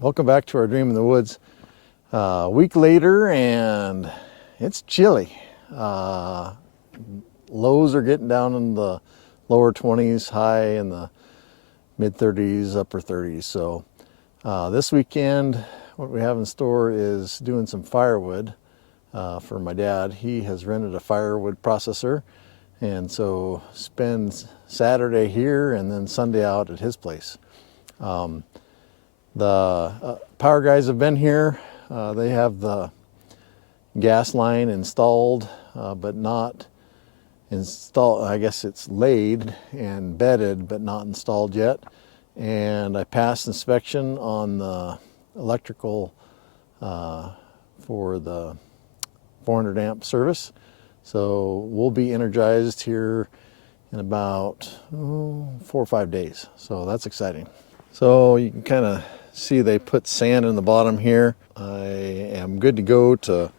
Welcome back to our Dream in the Woods. A week later and it's chilly. Lows are getting down in the lower 20s, high in the mid 30s, upper 30s. So this weekend what we have in store is doing some firewood for my dad. He has rented a firewood processor, and so spend Saturday here and then Sunday out at his place. The power guys have been here. They have the gas line installed, but not installed. I guess it's laid and bedded, but not installed yet. And I passed inspection on the electrical for the 400 amp service. So we'll be energized here in about 4 or 5 days. So that's exciting. So you can kind of see they put sand in the bottom here. I am good to go to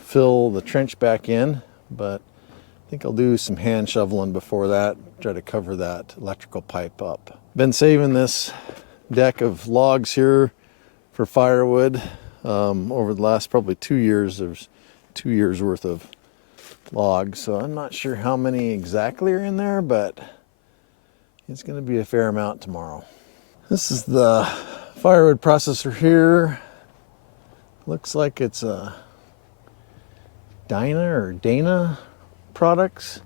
fill the trench back in, but I think I'll do some hand shoveling before that, try to cover that electrical pipe up. Been saving this deck of logs here for firewood over the last probably 2 years. There's 2 years worth of logs, so I'm not sure how many exactly are in there, but it's going to be a fair amount tomorrow. This is the firewood processor here. Looks like it's a DYNA or DYNA products.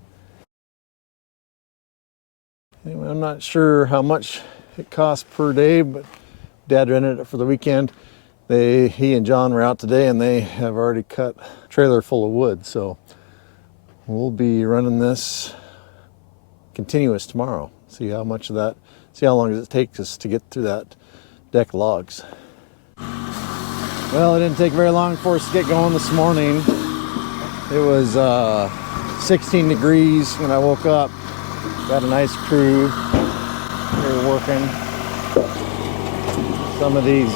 Anyway, I'm not sure how much it costs per day, but Dad rented it for the weekend. He and John were out today and they have already cut a trailer full of wood, so we'll be running this continuous tomorrow. See how much of that, see how long does it take us to get through that deck of logs. Well, it didn't take very long for us to get going this morning. It was 16 degrees when I woke up. Got a nice crew. They were working. Some of these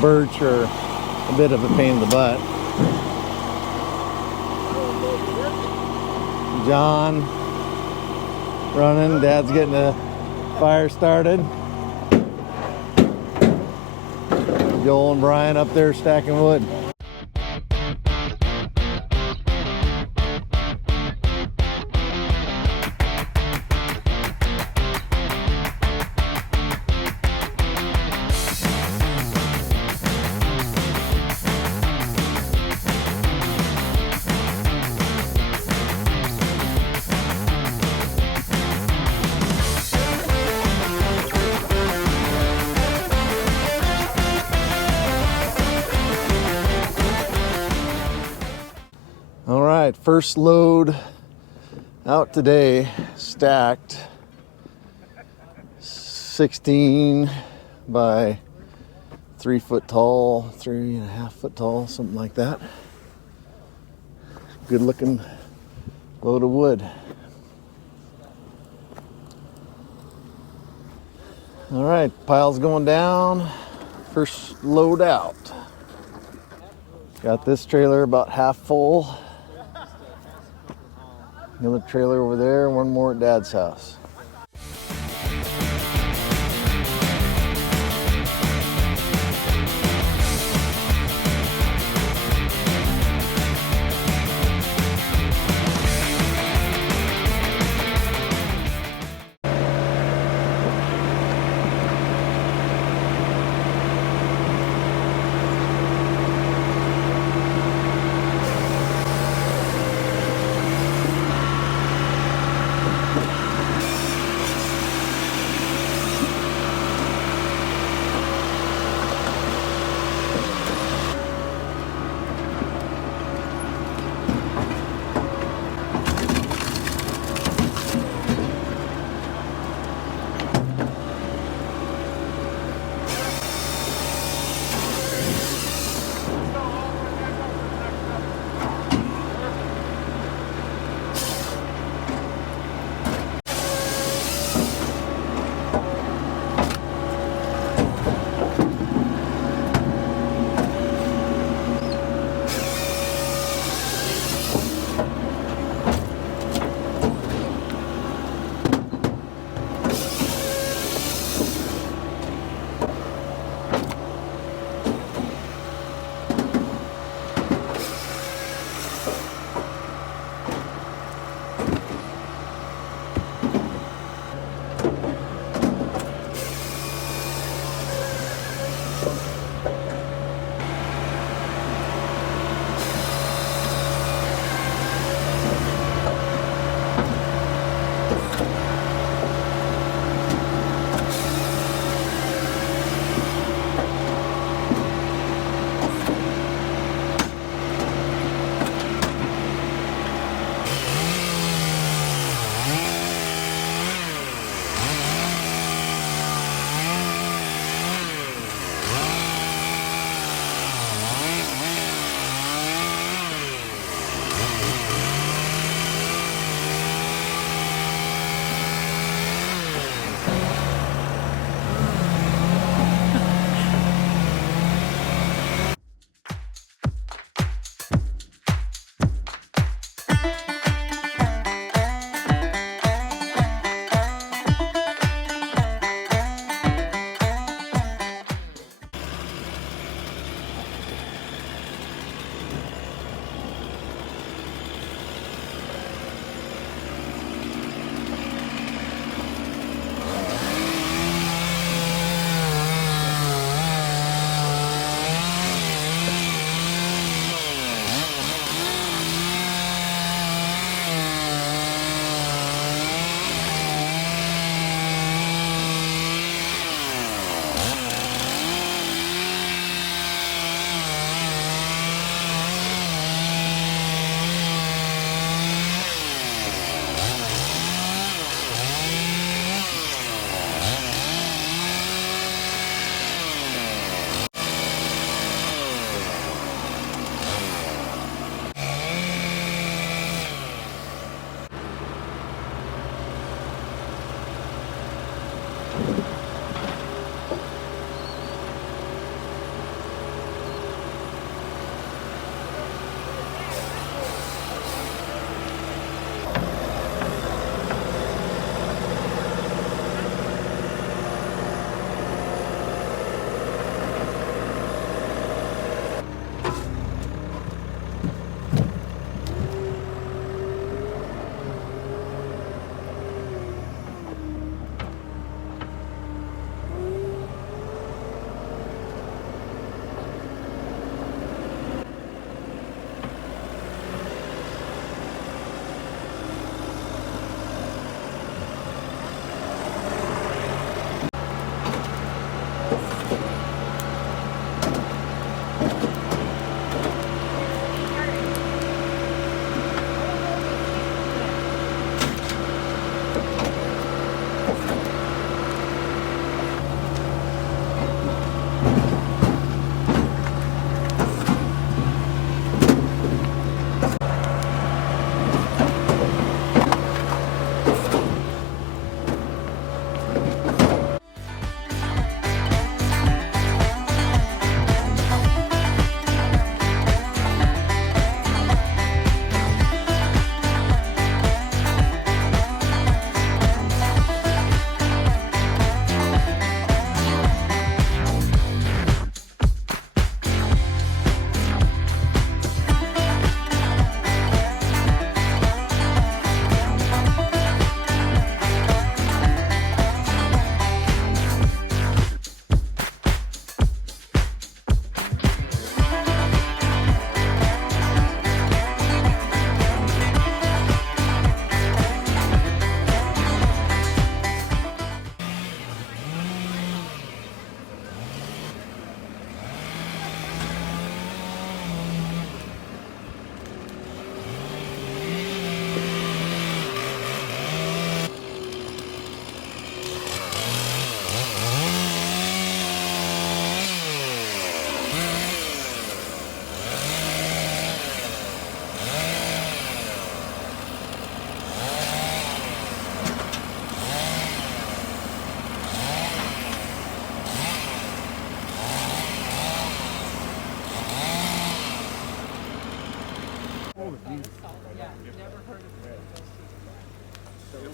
birch are a bit of a pain in the butt. John running, Dad's getting a fire started. Joel and Brian up there stacking wood. All right, first load out today, stacked 16 by 3 foot tall, 3.5 foot tall, something like that. Good looking load of wood. All right, pile's going down, first load out. Got this trailer about half full. Another trailer over there, one more at Dad's house.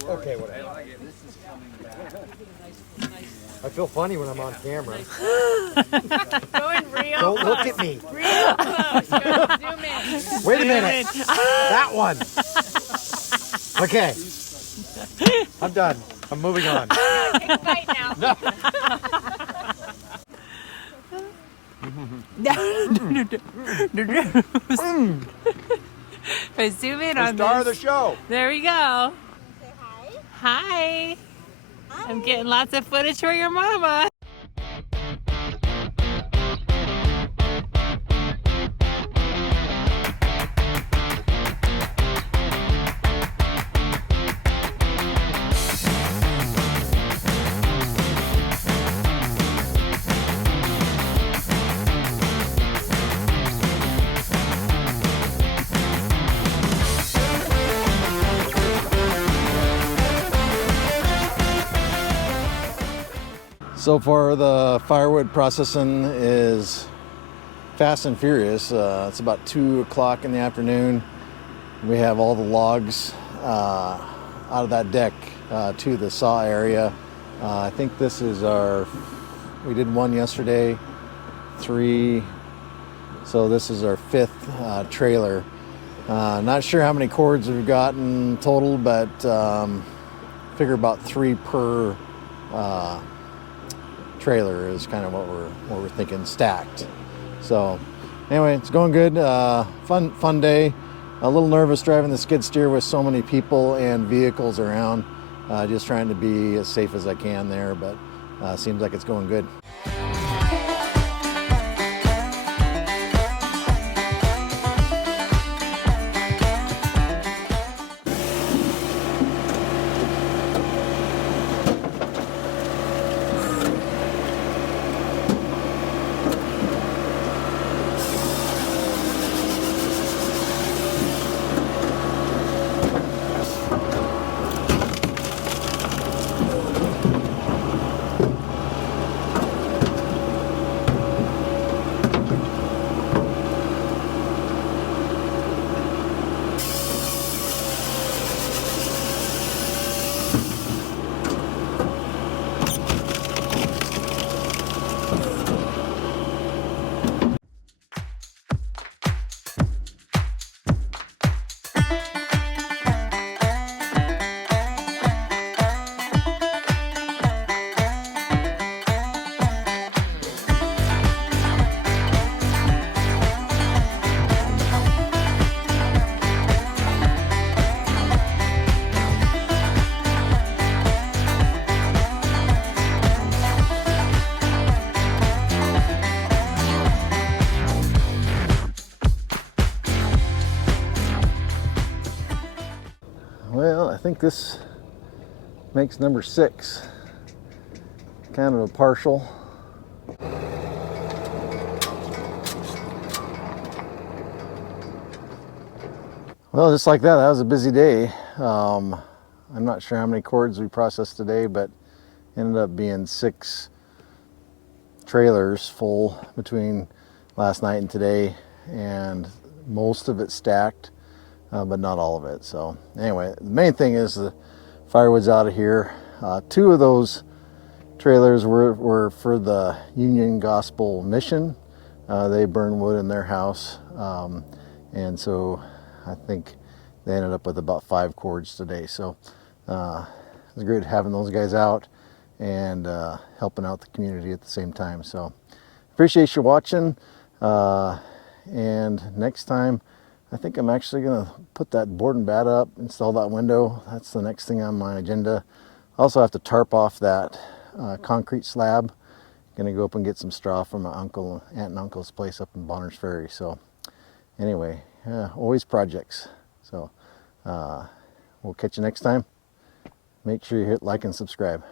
Okay, whatever. I feel funny when I'm on camera. Going real Don't close. look at me. Real close. Go zoom in. Wait a minute. That one. Okay. I'm done. I'm moving on. Take a bite now. Let's zoom in The on star of the this. show. There we go. Say hi. Hi. I'm getting lots of footage for your mama. So far, the firewood processing is fast and furious. It's about 2 o'clock in the afternoon. We have all the logs out of that deck to the saw area. I think this is we did one yesterday, 3, so this is our 5th trailer. Not sure how many cords we've gotten total, but figure about 3 per trailer is kind of what we're thinking stacked. So anyway, it's going good. Fun day. A little nervous driving the skid steer with so many people and vehicles around. Just trying to be as safe as I can there, but seems like it's going good. Well, I think this makes number 6. Kind of a partial. Well, just like that was a busy day. I'm not sure how many cords we processed today, but ended up being 6 trailers full between last night and today, and most of it stacked, but not all of it. So anyway, the main thing is the firewood's out of here. 2 of those trailers were for the Union Gospel Mission. They burn wood in their house, and so I think they ended up with about 5 cords today. So it was great having those guys out and helping out the community at the same time. So appreciate you watching, and next time I think I'm actually gonna put that board and bat up, install that window. That's the next thing on my agenda. I also have to tarp off that concrete slab. Gonna go up and get some straw from my aunt and uncle's place up in Bonners Ferry. So anyway, always projects. So we'll catch you next time. Make sure you hit like and subscribe.